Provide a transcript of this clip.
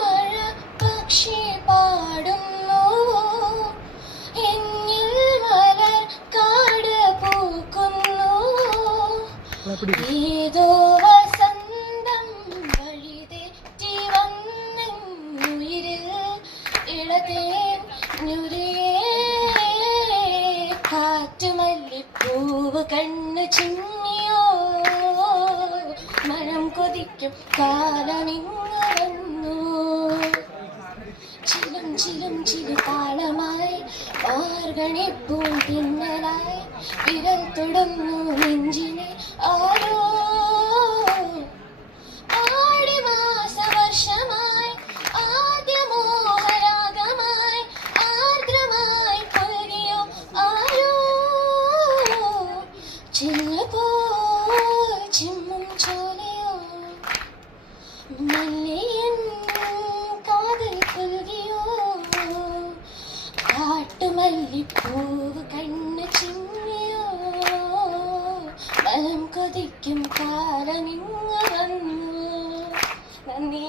മഴ പക്ഷി പാടുന്നു, എന്നിൽ മലർ കാട് പൂക്കുന്നു, ഏതോ വസന്തം വഴിതെറ്റി വന്നുയിരിൽ ഇളതേൻ കാറ്റുമല്ലിപ്പൂവ് കണ്ണു ചിമ്മിയോ, മനം കൊതിക്കും കാലമിങ്ങു. ചിലും ചിലും ചിലു താളമായി മാർഗണിപ്പൂം പിന്നലായി വിരൽ തൊടുന്നു നെഞ്ചിനെ ആരോ. ആടി മാസവർഷമായി ആദ്യ മോഹരാഗമായി ആർദ്രമായി പൊലിയോ ആരോ. ചില്ലപ്പോ ചിമ്മും ചോലയോ മല്ലിയൻ കാതൽ പുൽകിയോ, കാട്ടുമല്ലിപ്പൂവ് കണ്ണു ചിമ്മിയോ, മനം കൊതിക്കും കാലമിങ്ങു വന്നു. നന്ദി.